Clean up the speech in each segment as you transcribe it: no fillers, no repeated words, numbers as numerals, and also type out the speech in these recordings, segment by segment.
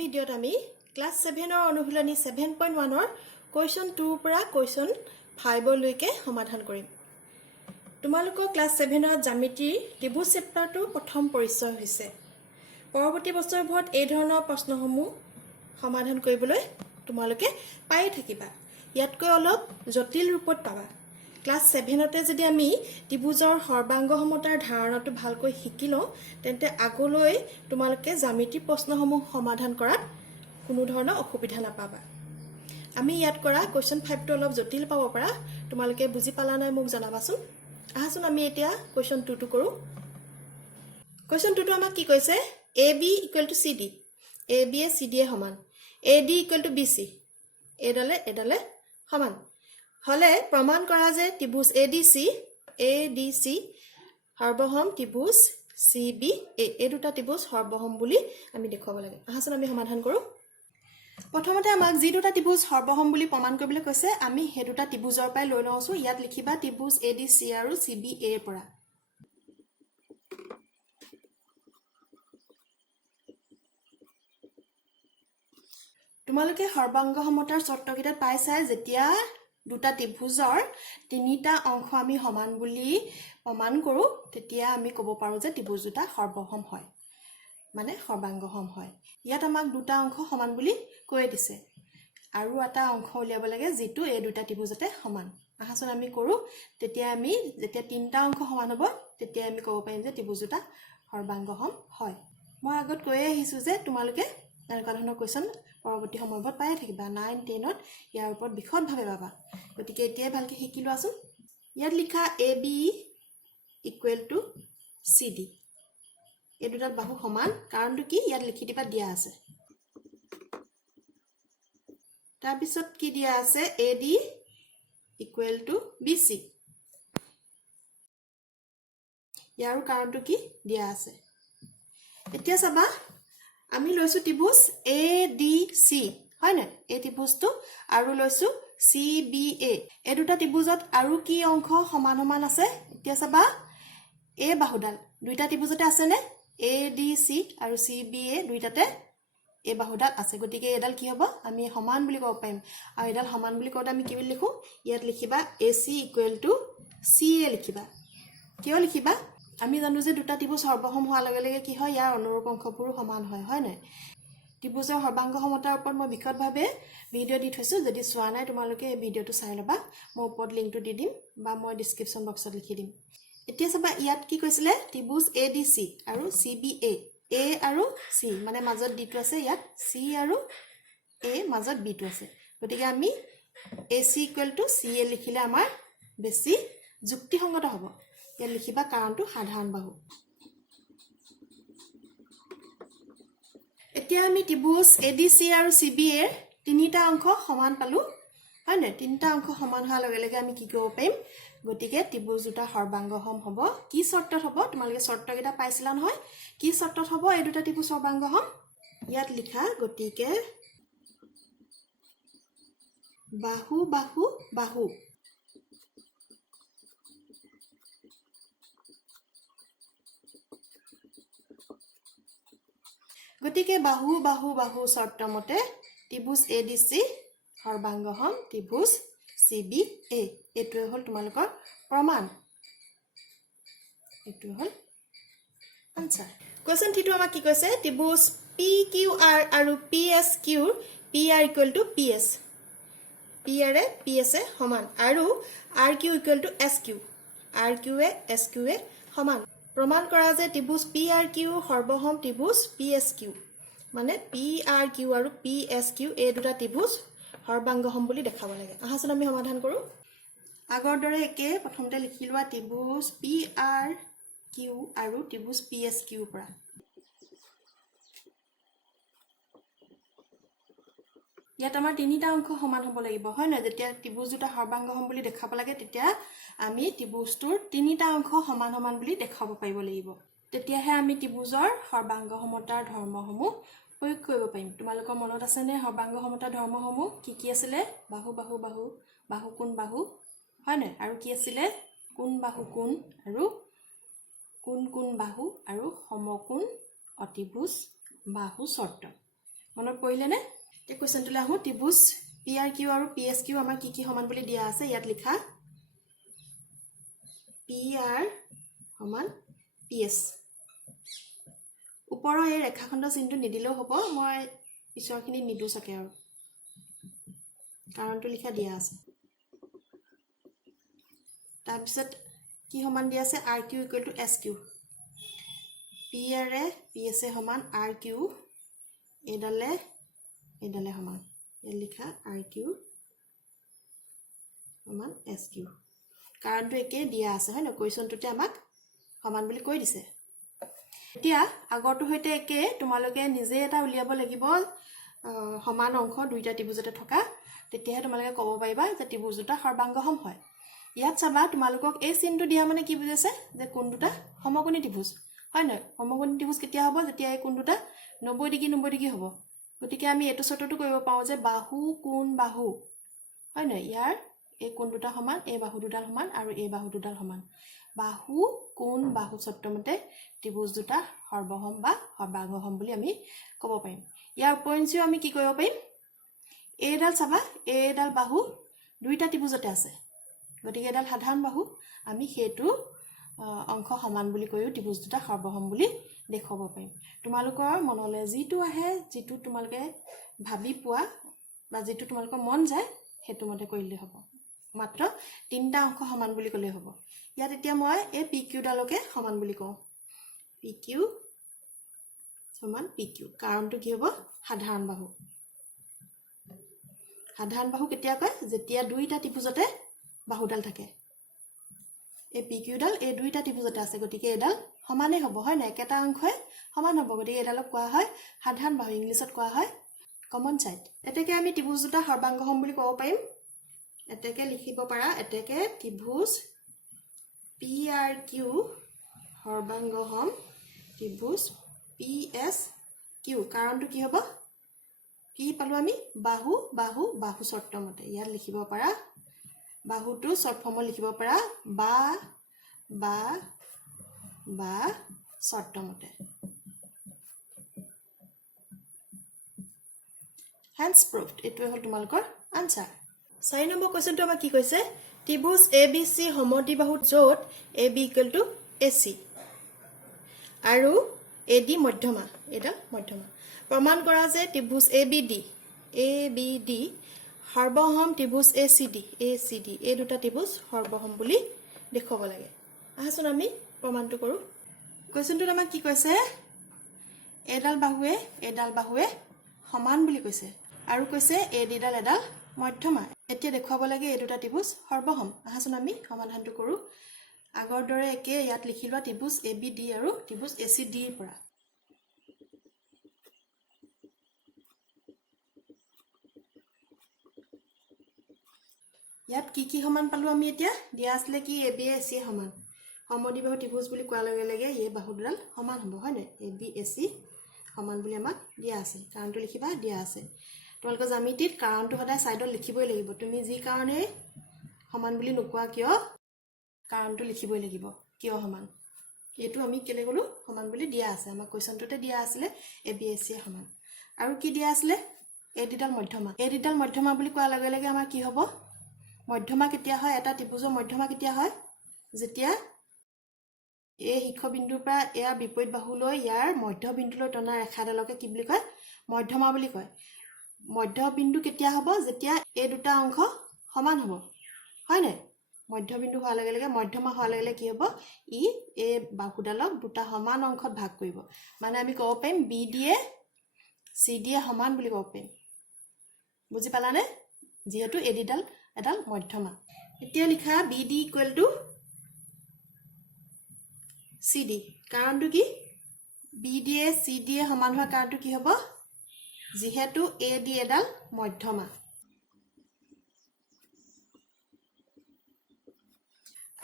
ভিডিঅ'ত আমি ক্লাছ 7 ৰ অনুশীলনী 7.1 ৰ কোৱেশ্চন 2 পৰা কোৱেশ্চন 5 লৈকে সমাধান কৰিম। তোমালোকৰ ক্লাছ 7 ৰ জ্যামিতিৰ ত্ৰিভুজ চেপ্টাৰটো প্ৰথম পৰিচয় হৈছে। পৰৱৰ্তী বছৰবোৰত এই ধৰণৰ প্ৰশ্নসমূহ সমাধান কৰিবলৈ তোমালোকে পাই থাকিবা। ইয়াতকৈ অলপ জটিল ৰূপত পাবা। ক্লাছ 7তে যদি আমি ত্ৰিভুজৰ সৰ্বাংগ সমতাৰ ধাৰণাটো ভালকৈ শিকি লওঁ তেন্তে আগলৈ তোমালোকে জ্যামিতিৰ প্ৰশ্নসমূহ সমাধান কৰাত কোনো ধৰণৰ অসুবিধা নাপাবা। আমি ইয়াত কৰা কোৱেশ্চন 5টো অলপ জটিল পাব পাৰা। তোমালোকে বুজি পালা নাই মোক জনাবাচোন। আহাচোন আমি এতিয়া কোৱেশ্চন 2টো কৰো। কোৱেশ্চন 2টো আমাক কি কৈছে? AB = CD। AB এ CD এ সমান। AD = BC। এডালে সমান। হলে প্ৰমাণ কৰা যে ত্ৰিভুজ ADC সৰ্বসম ত্ৰিভুজ CBA এই দুটা ত্ৰিভুজ সৰ্বসম বুলি আমি দেখুৱাব লাগে। আহাচোন আমি সমাধান কৰো। প্ৰথমতে আমাক যি দুটা ত্ৰিভুজ সৰ্বসম বুলি প্ৰমাণ কৰিবলৈ কৈছে আমি সেই দুটা ত্ৰিভুজৰ পৰাই লৈ লওঁছো। ইয়াত লিখিবা ত্ৰিভুজ ADC আৰু CBA ৰ পৰা। তোমালোকে সৰ্বাংগ সমতাৰ চৰ্তকেইটাত পাইছাই যেতিয়া দুটা ত্ৰিভুজৰ তিনিটা অংশ আমি সমান বুলি প্ৰমাণ কৰো তেতিয়া আমি ক'ব পাৰো যে ত্ৰিভুজ দুটা সৰ্বসম হয়, মানে সৰ্বাংগসম হয়। ইয়াত আমাক দুটা অংশ সমান বুলি কৈ দিছে আৰু এটা অংশ উলিয়াব লাগে যিটো এই দুটা ত্ৰিভুজতে সমান। আহাচোন আমি কৰো। তেতিয়া আমি যেতিয়া তিনিটা অংশ সমান হ'ব তেতিয়া আমি ক'ব পাৰিম যে ত্ৰিভুজ দুটা সৰ্বাংগসম হয়। মই আগত কৈয়ে আহিছো যে তোমালোকে এনেকুৱা ধৰণৰ কোৱেশ্চন পৰৱৰ্তী সময়ত পাই থাকিবা। 9, 10ত ইয়াৰ ওপৰত বিশদভাৱে পাবা। গতিকে এতিয়াই ভালকৈ শিকি লোৱাচোন। ইয়াত লিখা AB = CD। এই দুটা বাহু সমান কাৰণটো কি ইয়াত লিখি দিবা দিয়া আছে। তাৰপিছত কি দিয়া আছে? AD = BC। ইয়াৰ কাৰণটো কি দিয়া আছে। এতিয়া চাবা আমি লৈছো ত্ৰিভুজ ADC হয় না? এই ত্ৰিভুজটো আৰু লৈছো CBA। এই দুটা ত্ৰিভুজত আৰু কি অংশ সমান সমান আছে? এতিয়া চাবা এই বাহুডাল দুইটা ত্ৰিভুজতে আছে নে? ADC আৰু CBA দুইটাতে এই বাহুডাল আছে। গতিকে এডাল কি হ'ব? আমি সমান বুলি ক'ব পাৰিম। আৰু এডাল সমান বুলি কওঁতে আমি কি বুলি লিখো? ইয়াত লিখিবা AC = CA লিখিবা। কিয় লিখিবা? আমি জানো যে দুটা ত্ৰিভুজ সৰ্বসম হোৱাৰ লগে লগে কি হয় ইয়াৰ অনুৰূপ অংশবোৰো সমান হয়, হয় নাই? ত্ৰিভুজৰ সৰ্বাংগ সমতাৰ ওপৰত মই বিশদভাৱে ভিডিঅ' দি থৈছো। যদি চোৱা নাই তোমালোকে এই ভিডিঅ'টো চাই ল'বা। মই ওপৰত লিংকটো দি দিম বা মই ডেছক্ৰিপশ্যন বক্সত লিখি দিম। এতিয়া চাবা ইয়াত কি কৈছিলে? ত্ৰিভুজ ADC আৰু CBA। A আৰু C মানে মাজত D টো আছে, ইয়াত C আৰু A মাজত B টো আছে। গতিকে আমি AC = CA লিখিলে আমাৰ বেছি যুক্তিসংগত হ'ব। ইয়াত লিখিবা কাৰণটো সাধাৰণ বাহু। এতিয়া আমি ত্ৰিভুজ ADC আৰু CBA ৰ তিনিটা অংশ সমান পালো, হয় নাই? তিনিটা অংশ সমান হোৱাৰ লগে লগে আমি কি কৰিব পাৰিম? গতিকে ত্ৰিভুজ দুটা সৰ্বাংগসম হ'ব। কি চৰ্তত হ'ব? তোমালোকে চৰ্তকেইটা পাইছিলা নহয়? কি চৰ্তত হ'ব এই দুটা ত্ৰিভুজ সৰ্বাংগসম? ইয়াত লিখা গতিকে বাহু বাহু বাহু। গতিকে বাহু বাহু বাহু চৰ্ত মতে ত্ৰিভুজ ADC সৰ্বাংগসম ত্ৰিভুজ CBA। এইটোৱে হ'ল তোমালোকৰ প্ৰমাণ। এইটোৱে হ'ল আনসাৰ। কোৱেশ্চন 3টো আমাক কি কৈছে? ত্ৰিভুজ PQR আৰু PSQ ৰ PR = PS। PR এ PS এ সমান আৰু RQ = SQ। RQ এ SQ এ সমান। প্ৰমাণ কৰা যে ত্ৰিভুজ PRQ সৰ্বসম ত্ৰিভুজ PSQ। মানে PRQ আৰু PSQ এই দুটা ত্ৰিভুজ সৰ্বাংগসম বুলি দেখাব লাগে। আহাচোন আমি সমাধান কৰো। আগৰ দৰে একে প্ৰথমতে লিখি লোৱা ত্ৰিভুজ PRQ আৰু ত্ৰিভুজ PSQ ৰ পৰা। ইয়াত আমাৰ তিনিটা অংশ সমান হ'ব লাগিব, হয় নহয়? যেতিয়া ত্ৰিভুজ দুটা সৰ্বাংগসম বুলি দেখাব লাগে তেতিয়া আমি ত্ৰিভুজটোৰ তিনিটা অংশ সমান সমান বুলি দেখাব পাৰিব লাগিব। তেতিয়াহে আমি ত্ৰিভুজৰ সৰ্বাংগ সমতাৰ ধৰ্মসমূহ প্ৰয়োগ কৰিব পাৰিম। তোমালোকৰ মনত আছেনে সৰ্বাংগ সমতাৰ ধৰ্মসমূহ কি কি আছিলে? বাহু বাহু বাহু, বাহু কোণ বাহু, হয় নহয়? আৰু কি আছিলে? কোণ বাহু কোণ আৰু কোণ কোণ বাহু আৰু সমকোণ অতিভুজ বাহু চৰ্ত। মনত পৰিলেনে? এই কুৱেশ্যনটোলৈ আহোঁ। ত্ৰিভুজ পি আৰ কিউ আৰু পি এছ কিউ আমাৰ কি কি সমান বুলি দিয়া আছে ইয়াত লিখা। পি আৰ সমান পি এছ। ওপৰৰ এই ৰেখাখণ্ড চিনটো নিদিলেও হ'ব, মই পিছৰখিনি নিদিওঁ চাগে আৰু, কাৰণটো লিখা দিয়া আছে। তাৰপিছত কি সমান দিয়া আছে? R Q equal to S Q. P আৰে পি এছে সমান আৰ কিউ, এইডালে সমান। ইয়াত লিখা আৰ কিউ সমান এছ কিউ। কাৰণটো একেই দিয়া আছে, হয় নহয়? কুৱেশ্যনটোতে আমাক সমান বুলি কৈ দিছে। এতিয়া আগৰটোৰ সৈতে একে তোমালোকে নিজে এটা উলিয়াব লাগিব সমান অংশ দুইটা ত্ৰিভুজতে থকা, তেতিয়াহে তোমালোকে ক'ব পাৰিবা যে ত্ৰিভুজ দুটা সৰ্বাংগসম হয়। ইয়াত চাবা তোমালোকক এই চিনটো দিয়া মানে কি বুজাইছে? যে কোন দুটা সমকোণী ত্ৰিভুজ, হয় নহয়? সমকোণী ত্ৰিভুজ কেতিয়া হ'ব? যেতিয়া এই কোণ দুটা 90 ডিগ্ৰী হ'ব। গতিকে আমি এইটো চৰ্তটো কৰিব পাৰোঁ যে বাহু কোণ বাহু, হয় নহয়? ইয়াৰ এই কোণ দুটা সমান, এই বাহু দুডাল সমান আৰু এই বাহু দুডাল সমান। বাহু কোণ বাহু চৰ্তমতে ত্ৰিভুজ দুটা সৰ্বসম বা সৰ্বাংগসম বুলি আমি ক'ব পাৰিম। ইয়াৰ উপৰিঞ্চিও আমি কি কৰিব পাৰিম? এইডাল চাবা, এইডাল বাহু দুইটা ত্ৰিভুজতে আছে, গতিকে এডাল সাধাৰণ বাহু, আমি সেইটো অংশ সমান বুলি কৈও ত্ৰিভুজ দুটা সৰ্বসম বুলি দেখুৱাব পাৰিম। তোমালোকৰ মনলৈ যিটো আহে, যিটো তোমালোকে ভাবি পোৱা বা যিটো তোমালোকৰ মন যায় সেইটো মতে কৰিলে হ'ব। মাত্ৰ তিনিটা অংশ সমান বুলি ক'লেই হ'ব। ইয়াত এতিয়া মই এই পি কিউডালকে সমান বুলি কওঁ। পি কিউ সমান পি কিউ। কাৰণটো কি হ'ব? সাধাৰণ বাহু। সাধাৰণ বাহু কেতিয়া কয়? যেতিয়া দুইটা ত্ৰিভুজতে বাহুডাল থাকে। এই পি কিউডাল এই দুইটা ত্ৰিভুজতে আছে, গতিকে এইডাল সমানেই হ'ব, হয় নাই? একেটা অংশই সমান হ'ব, গতিকে এইডালক কোৱা হয় সাধাৰণ বাহু, ইংলিছত কোৱা হয় কমন ছাইড। এতেকে আমি ত্ৰিভুজ দুটা সৰ্বাংগসম বুলি ক'ব পাৰিম। এতেকে লিখিব পাৰা, এতেকে ত্ৰিভুজ পি আৰ কিউ সৰ্বাংগসম ত্ৰিভুজ পি এছ কিউ। কাৰণটো কি হ'ব? কি পালোঁ আমি? বাহু বাহু বাহু চৰ্তমতে। ইয়াত লিখিব পাৰা বাহুটো শ্বৰ্ট ফৰ্মত লিখিব পাৰা বা বা বা চৰ্তমতে। হেন্স প্ৰুভড। এইটোৱে হ'ল তোমালোকৰ আনচাৰ। 4 নম্বৰ কুৱেশ্যনটো আমাক কি কৈছে? ত্ৰিভুজ এ বি চি সমদ্বিবাহু য'ত A B equal to A C আৰু এ ডি মধ্যমা, এইডাল মধ্যমা। প্ৰমাণ কৰা যে ত্ৰিভুজ এ বি ডি সৰ্বসম ত্ৰিভুজ এ চি ডি এই দুটা ত্ৰিভুজ সৰ্বসম বুলি দেখুৱাব লাগে। আহাচোন আমি প্ৰমাণটো কৰোঁ। কুৱেশ্যনটোত আমাক কি কৈছে? এডাল বাহুৱে সমান বুলি কৈছে আৰু কৈছে এ ডিডাল এডাল মধ্যমা। এতিয়া দেখুৱাব লাগে এই দুটা ত্ৰিভুজ সৰ্বসম। আহাচোন আমি সমাধানটো কৰোঁ। আগৰ দৰে একে ইয়াত লিখি লোৱা ত্ৰিভুজ এ বি ডি আৰু ত্ৰিভুজ এ চি ডিৰ পৰা। ইয়াত কি কি সমান পালোঁ আমি? এতিয়া দিয়া আছিলে কি? এ বি এ চি সমান। সমদ্বিবাহু ত্ৰিভুজ বুলি কোৱাৰ লগে লগে এই বাহু দুডাল সমান হ'ব, হয় নাই? এ বি এ চি সমান বুলি আমাক দিয়া আছে। কাৰণটো লিখিবা, দিয়া আছে। তোমালোকৰ জ্যামিতিত কাৰণটো সদায় ছাইডত লিখিবই লাগিব। তুমি যি কাৰণে সমান বুলি নোকোৱা কিয় কাৰণটো লিখিবই লাগিব, কিয় সমান। এইটো আমি কেলে গ'লোঁ? সমান বুলি দিয়া আছে। আমাক কুৱেশ্যনটোতে দিয়া আছিলে এ বি এ চি সমান। আৰু কি দিয়া আছিলে? এ ডিডাল মধ্যমা। এ ডিডাল মধ্যমা বুলি কোৱাৰ লগে লগে আমাৰ কি হ'ব? মধ্যমা কেতিয়া হয়? এটা ত্ৰিভুজৰ মধ্যমা কেতিয়া হয়? যেতিয়া এই শীৰ্ষবিন্দুৰ পৰা ইয়াৰ বিপৰীত বাহুলৈ ইয়াৰ মধ্যবিন্দুলৈ টনা ৰেখাডালকে কি বুলি কয়? মধ্যমা বুলি কয়। মধ্যবিন্দু কেতিয়া হ'ব? যেতিয়া এই দুটা অংশ সমান হ'ব, হয় নাই? মধ্যবিন্দু হোৱাৰ লগে লগে, মধ্যমা হোৱাৰ লগে লগে কি হ'ব? ই এই বাহুডালক দুটা সমান অংশত ভাগ কৰিব। মানে আমি ক'ব পাৰিম বি ডিয়ে চি ডিয়ে সমান বুলি ক'ব পাৰিম। বুজি পালানে? যিহেতু এ ডিডাল এডাল মধ্যমা। এতিয়া লিখা B D equal to C D. কাৰণটো কি? বি ডিয়ে চি ডিয়ে সমান হোৱাৰ কাৰণটো কি হ'ব? যিহেতু এ ডি এডাল মধ্যমা।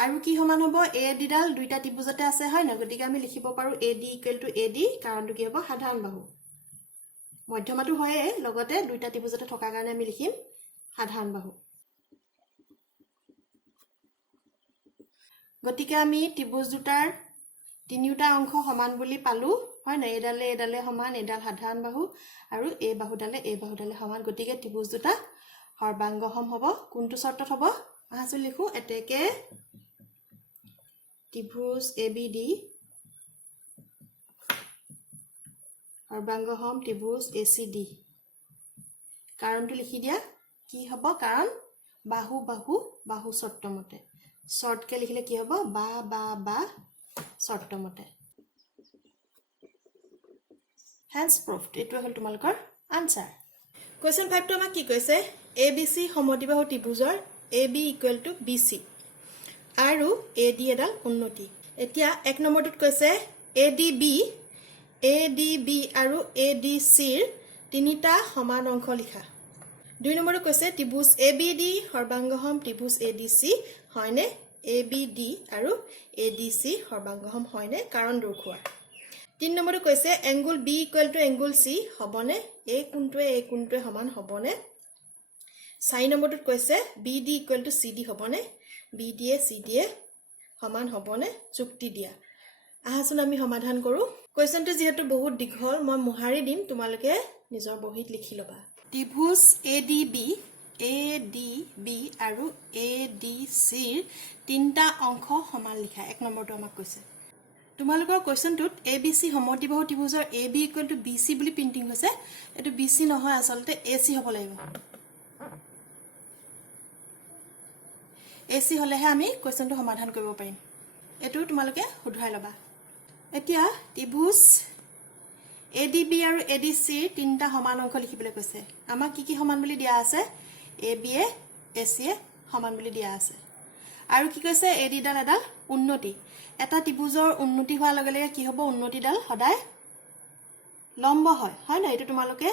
আৰু কি সমান হ'ব? এ ডিডাল দুইটা ত্ৰিভুজতে আছে, হয় নহয়? গতিকে আমি লিখিব পাৰোঁ A D equal to A D. কাৰণটো কি হ'ব? সাধাৰণ বাহু। মধ্যমাটো হয়েই, লগতে দুইটা ত্ৰিভুজতে থকাৰ কাৰণে আমি লিখিম সাধাৰণ বাহু। গতিকে আমি ত্ৰিভুজ দুটাৰ তিনিওটা অংশ সমান বুলি পালোঁ হয় না এডালে সমান এডাল সাধাৰণ বাহু আৰু এই বাহুডালে সমান গতিকে ত্ৰিভুজ দুটা সৰ্বাংগসম হ'ব কোনটো শৰ্তত হ'ব আহাচো লিখো এতেকে ত্ৰিভুজ ABD সৰ্বাংগসম ত্ৰিভুজ ACD কাৰণটো লিখি দিয়া কি হ'ব কাৰণ বাহু শৰ্তমতে শৰ্টকে লিখিলে কি হ'ব বা শৰ্তমতে hence proved এটো হল তোমালকৰ আনসাৰ কোৱেশ্চন 5 টো আমাক কি কৈছে ABC সমদ্বিবাহু ত্ৰিভুজৰ AB = BC আৰু AD এডাল উন্নতি এতিয়া এক নম্বৰটোত কৈছে ADB আৰু ADC ৰ তিনিটা সমান অংশ লিখা দুই নম্বৰটো কৈছে ত্ৰিভুজ ABD সৰ্বাংগসম ত্ৰিভুজ ADC হয়নে ABD আৰু ADC সৰ্বাংগসম হয়নে কাৰণ দৰ্শোৱা তিন নম্বৰটো কৈছে এংগুল B = এংগুল C হবনে এই কোণটোৱে সমান হবনে চাৰি নম্বৰটোত কৈছে BD = CD হবনে BD CD সমান হবনে যুক্তি দিয়া আহাচোন আমি সমাধান কৰো কোৱেশ্চনটো যেহেতু বহুত দীঘল মই মুহাৰি দিম তোমালোকে নিজৰ বহিত লিখি লবা ত্ৰিভুজ ADB আৰু ADC ৰ তিনটা অংশ সমান লিখা এক নম্বৰটো আমাক কৈছে তোমালোকৰ কোৱেশ্চনটোত ABC সমদ্বিবাহু ত্ৰিভুজৰ AB = BC বুলি প্ৰিন্টিং হৈছে এটো BC নহয় আসলতে AC হ'ব লাগিব AC হলেহে আমি কোৱেশ্চনটো সমাধান কৰিব পাৰিম এটো তোমালোকে শুধৰাই লবা এতিয়া ত্ৰিভুজ ADB আৰু ADC ৰ তিনটা সমান অংশ লিখিবলৈ কৈছে আমাক কি সমান বুলি দিয়া আছে AB AC সমান বুলি দিয়া আছে আৰু কি কৈছে AD ডাল এডাল উন্নতি এটা ত্ৰিভুজৰ উন্নতি হোৱাৰ লগে লগে কি হ'ব উন্নতিডাল সদায় লম্ব হয় না এটো তোমালোকে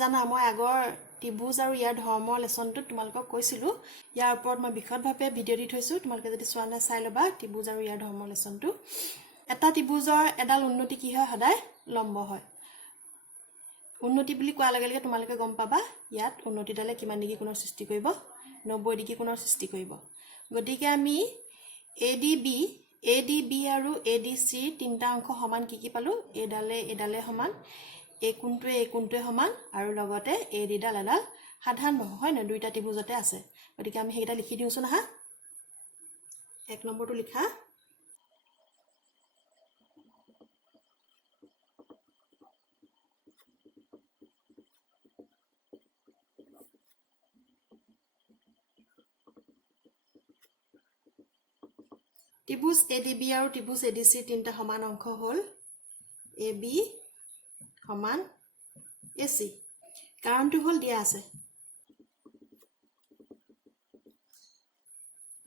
জানা মই আগৰ ত্ৰিভুজ আৰু ইয়াৰ ধৰ্ম লেসনটোত তোমালোকক কৈছিলো ইয়াৰ ওপৰত মই বিশদভাৱে ভিডিও দি থৈছো তোমালোকে যদি চোৱা নাই চাই লবা ত্ৰিভুজ আৰু ইয়াৰ ধৰ্ম লেসনটো এটা ত্ৰিভুজৰ এডাল উন্নতি কি হয় সদায় লম্ব হয় উন্নতি বুলি কোৱা লগে লগে তোমালোকে গম পাবা ইয়াত উন্নতিডালে কিমান ডিগ্ৰী কোণৰ সৃষ্টি কৰিব 90 ডিগ্ৰী কোণৰ সৃষ্টি কৰিব গতিকে আমি ADB আৰু ADC তিনটা অংশ সমান কি পালো এডালে সমান এই কোণটোৱে সমান আৰু লগতে AD ডাল এডাল সাধাৰণ বাহু হয় না দুইটা ত্ৰিভুজতে আছে গতিকে আমি হেইটা লিখি দিওছো না এক নম্বৰটো লিখা ত্ৰিভুজ ADB আৰু ত্ৰিভুজ ADC তিনটা সমান অংশ হ'ল AB সমান AC কাৰণটো হ'ল দিয়া আছে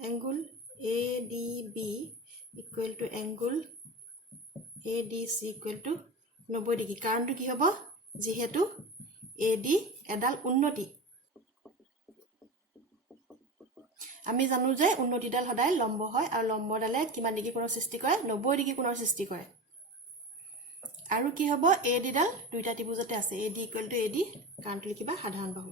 angle ADB = angle ADC = 90 degree কাৰণটো কি হ'ব যেহেতু AD এডাল উন্নতি আমি জানো যে উন্নতিডাল সদায় লম্ব হয় আৰু লম্বডালে কিমান ডিগ্ৰী কোণৰ সৃষ্টি কৰে 90 ডিগ্ৰী কোণৰ সৃষ্টি কৰে আৰু কি হ'ব AD ডাল দুইটা ত্ৰিভুজতে আছে AD = AD কাৰণটো লিখিবা সাধাৰণ বাহু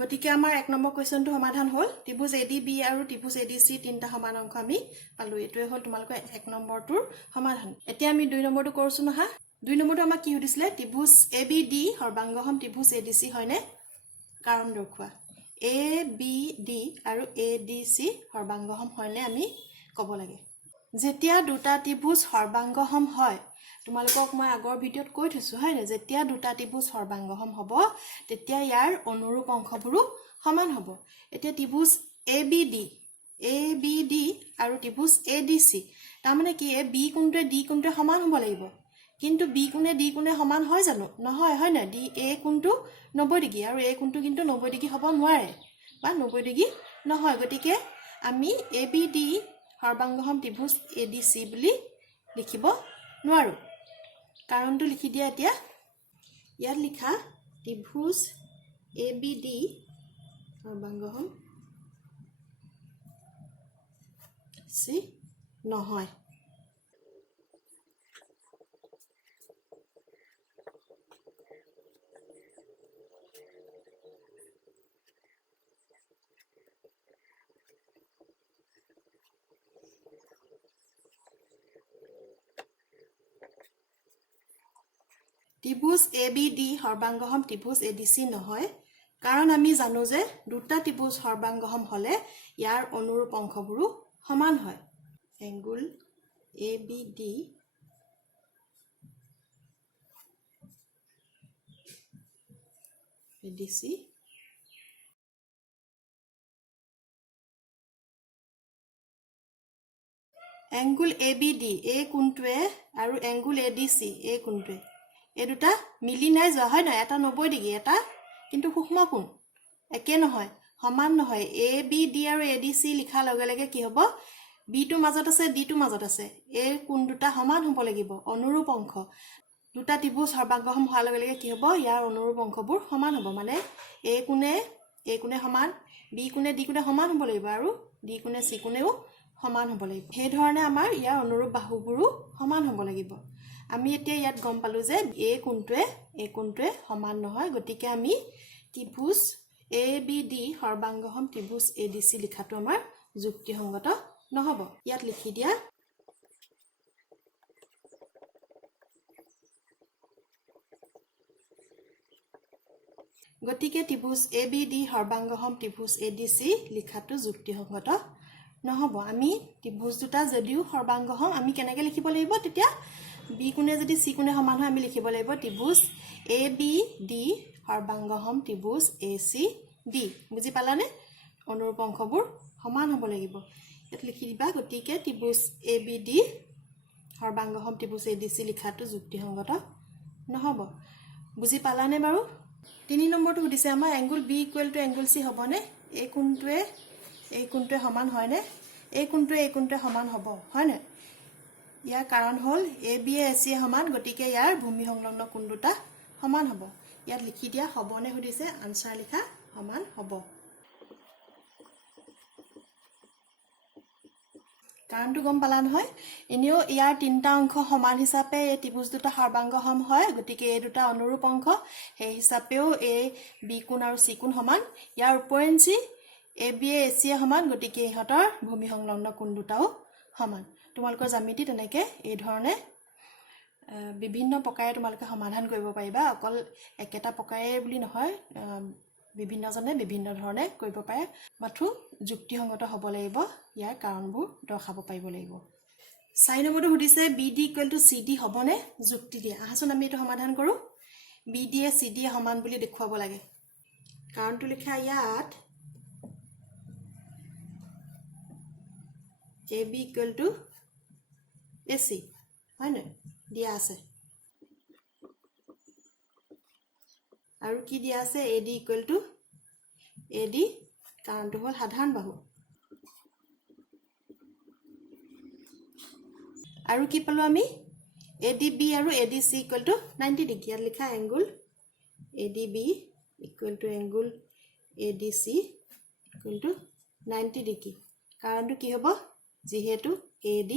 গতিকে আমাৰ এক নম্বৰ কোৱেশ্চনটো সমাধান হ'ল ত্ৰিভুজ ADB আৰু ত্ৰিভুজ ADC তিনটা সমান অংশ আমি পালো এটোৱে হ'ল তোমালোকৰ এক নম্বৰটোৰ সমাধান এতিয়া আমি দুই নম্বৰটো কৰছো নহা দুই নম্বৰটো আমাক কি সুধিছিলে ত্ৰিভুজ ABD সৰ্বাংগসম ত্ৰিভুজ ADC হয়নে কাৰণ দৰ্শোৱা ABD আৰু ADC সৰ্বাংগসম হয়নে আমি ক'ব লাগে যেতিয়া দুটা ত্ৰিভুজ সৰ্বাংগসম হয় তোমালোকক মই আগৰ ভিডিওত কৈ থৈছো হয় না যেতিয়া দুটা ত্ৰিভুজ সৰ্বাংগসম হ'ব তেতিয়া ইয়াৰ অনুৰূপ অংশবোৰো সমান হ'ব এতিয়া ত্ৰিভুজ ABD আৰু ত্ৰিভুজ ADC তাৰ মানে কি B কোণটোৱে D কোণটোৱে সমান হ'ব লাগিব কিন্তু B কোণে D কোণে সমান হয় জানো নহয় হয় না A কোণটো 90 ডিগ্ৰী আৰু A কোণটো কিন্তু 90 ডিগ্ৰী হ'ব নোৱাৰে বা 90 ডিগ্ৰী নহয় গতিকে আমি ABD সৰ্বাংগসম ত্ৰিভুজ ADC বুলি লিখিব নোৱাৰো কাৰণটো লিখি দিয়া এতিয়া ইয়াত লিখা ত্ৰিভুজ ABD সৰ্বাংগসম সি নহয় ত্ৰিভুজ ABD সৰ্বাংগহম ত্ৰিভুজ ADC নহয় কাৰণ আমি জানো যে দুটা ত্ৰিভুজ সৰ্বাংগহম হলে ইয়াৰ অনুৰূপ অংশবোৰো সমান হয় angle ABD ADC angle ABD এই কোণটোৱে আৰু এংগুল ADC এই কোণটোৱে এই দুটা মিলি নাই যোৱা হয় না এটা 90 ডিগ্ৰী এটা কিন্তু সূক্ষ্ম কোণ একে নহয় সমান নহয় ABD আৰু ADC লিখাৰ লগে লগে কি হ'ব B টো মাজত আছে D টো মাজত আছে এই কোণ দুটা সমান হ'ব লাগিব অনুৰূপ অংশ দুটা ত্ৰিভুজ সৰ্বাংগহম হোৱাৰ লগে লগে কি হ'ব ইয়াৰ অনুৰূপ অংশবোৰ সমান হ'ব মানে A কোণে সমান B কোণে D কোণে সমান হ'ব লাগিব আৰু D কোণে C কোণেও সমান হ'ব লাগিব সেই ধৰণে আমাৰ ইয়াৰ অনুৰূপ বাহুবোৰো সমান হ'ব লাগিব আমি এতিয়া ইয়াত গম পালো যে এই কোণটোৱে সমান নহয় গতিকে আমি ত্ৰিভুজ ABD সৰ্বাংগহম ত্ৰিভুজ ADC লিখাটো আমাৰ যুক্তিসংগত নহব ইয়াত লিখি দিয়া গতিকে ত্ৰিভুজ ABD সৰ্বাংগহম ত্ৰিভুজ ADC লিখাটো যুক্তিসংগত নহব আমি ত্ৰিভুজ দুটা যদিও সৰ্বাংগহম আমি কেনেকৈ লিখিব লাগিব তেতিয়া B কোণে যদি C কোণে সমান হয় আমি লিখিব লাগিব ত্ৰিভুজ ABD সৰ্বাংগহম ত্ৰিভুজ ACD বুজি পালানে অনুৰূপ অংশবোৰ সমান হ'ব লাগিব ইয়াত লিখি দিবা গতিকে ত্ৰিভুজ ABD সৰ্বাংগহম ত্ৰিভুজ ADC লিখাটো যুক্তিসংগত নহব বুজি পালানে বাৰু 3 নম্বৰটো সুধিছে আমাৰ এংগুল B = এংগুল C হ'বনে এই কোণটোৱে সমান হয়নে এই কোণটোৱে সমান হ'ব হয়নে ইয়াৰ কাৰণ হ'ল AB AC সমান গতিকে ইয়াৰ ভূমি সংলগ্ন কোণ দুটা সমান হ'ব ইয়াত লিখি দিয়া হ'বনে সুধিছে আনসাৰ লিখা সমান হ'ব কাৰণটো গম পালা নহয় এনেও ইয়াৰ তিনটা অংশ সমান হিচাপে এই ত্ৰিভুজ দুটা সৰ্বাংগহম হয় গতিকে এই দুটা অনুৰূপ অংশ সেই হিচাপেও এই B কোণ আৰু C কোণ সমান ইয়াৰ উপৰেঞ্চি AB AC সমান গতিকে ইহঁতৰ ভূমি সংলগ্ন কোণ দুটাও সমান তোমালোকৰ জ্যামিতি তেনেকৈ এই ধৰণে বিভিন্ন প্ৰকাৰে তোমালোকে সমাধান কৰিব পাৰিবা অকল একেটা প্ৰকাৰে বুলি নহয় বিভিন্নজনে বিভিন্ন ধৰণে কৰিব পাৰে মাথো যুক্তিসংগত হ'ব লাগিব ইয়াৰ কাৰণবোৰ দৰ্শাব পাৰিব লাগিব 4 নম্বৰটো সুধিছে BD = CD হ'বনে যুক্তি দিয়া আহাচোন আমি এইটো সমাধান কৰোঁ BD এ CD এ সমান বুলি দেখুৱাব লাগে কাৰণটো লিখা ইয়াত AB = AC হয় না দিয়া আছে আৰু কি দিয়া আছে AD = AD কাৰণটো হ'ল সাধাৰণ বাহু আৰু কি পালো আমি ADB আৰু ADC = 90 ডিগ্ৰী ইয়াত লিখা angle ADB = angle ADC = 90 degree কাৰণটো কি হ'ব যিহেতু AD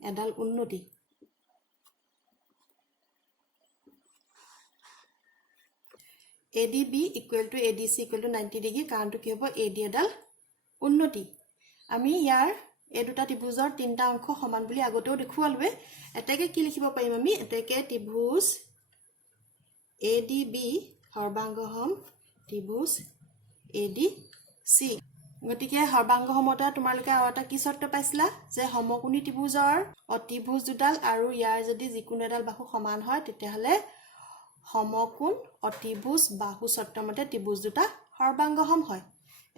এডাল উন্নতি ADB = ADC = 90 ডিগ্ৰী কাৰণটো কি হ'ব AD এডাল উন্নতি আমি ইয়াৰ এই দুটা ত্ৰিভুজৰ তিনটা অংশ সমান বুলি আগতেও দেখুৱালোৱে এটাকে কি লিখিব পাৰিম আমি এটাকে ত্ৰিভুজ ADB সৰ্বাংগহম ত্ৰিভুজ ADC গতিকে সৰ্বাংগহমতা তোমালোকে আৰু এটা কি চৰ্ত পাইছিলা যে সমকোণী ত্ৰিভুজৰ অতিভুজ দুডাল আৰু ইয়াৰ যদি যিকোনো এডাল বাহু সমান হয় তেতিয়াহলে সমকোণ অতিভুজ বাহু চৰ্তমতে ত্ৰিভুজ দুটা সৰ্বাংগহম হয়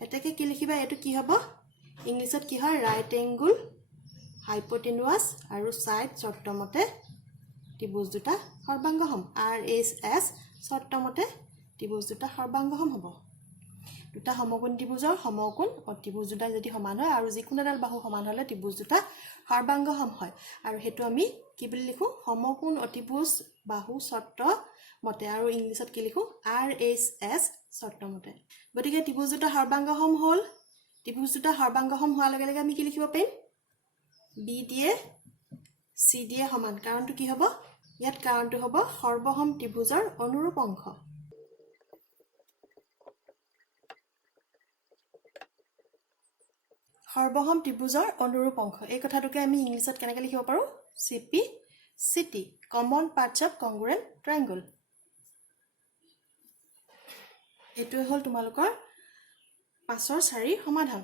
এটাকে কি লিখিবা এটো কি হ'ব ইংলিছত কি হয় ৰাইট এংগুল হাইপোটেনুয়াস আৰু সাইড চৰ্তমতে ত্ৰিভুজ দুটা সৰ্বাংগহম RHS চৰ্তমতে ত্ৰিভুজ দুটা সৰ্বাংগহম হ'ব দুটা সমকোণ ত্ৰিভুজৰ সমকোণ অতিভুজ দুটা যদি সমান হয় আৰু যিকোনো এডাল বাহু সমান হলে ত্ৰিভুজ দুটা সৰ্বাংগহম হয় আৰু হেতু আমি কি বুলি লিখো সমকোণ অতিভুজ বাহু চৰ্ত মতে আৰু ইংলিছত কি লিখো RHS চৰ্তমতে গতিকে ত্ৰিভুজ দুটা সৰ্বাংগহম হ'ল ত্ৰিভুজ দুটা সৰ্বাংগহম হোৱাৰ লগে লগে আমি কি লিখিব পাৰিম BD এ CD এ সমান কাৰণটো কি হ'ব ইয়াত কাৰণটো হ'ব সৰ্বহম ত্ৰিভুজৰ অনুৰূপ অংশ সৰ্বহম ত্ৰিভুজৰ অনুৰূপ অংশ এই কথাটোকে আমি ইংলিছত কেনেকৈ লিখিব পাৰো CP city. Common parts of congruent triangle. এইটোৱে হ'ল তোমালোকৰ 5ৰ 4 সমাধান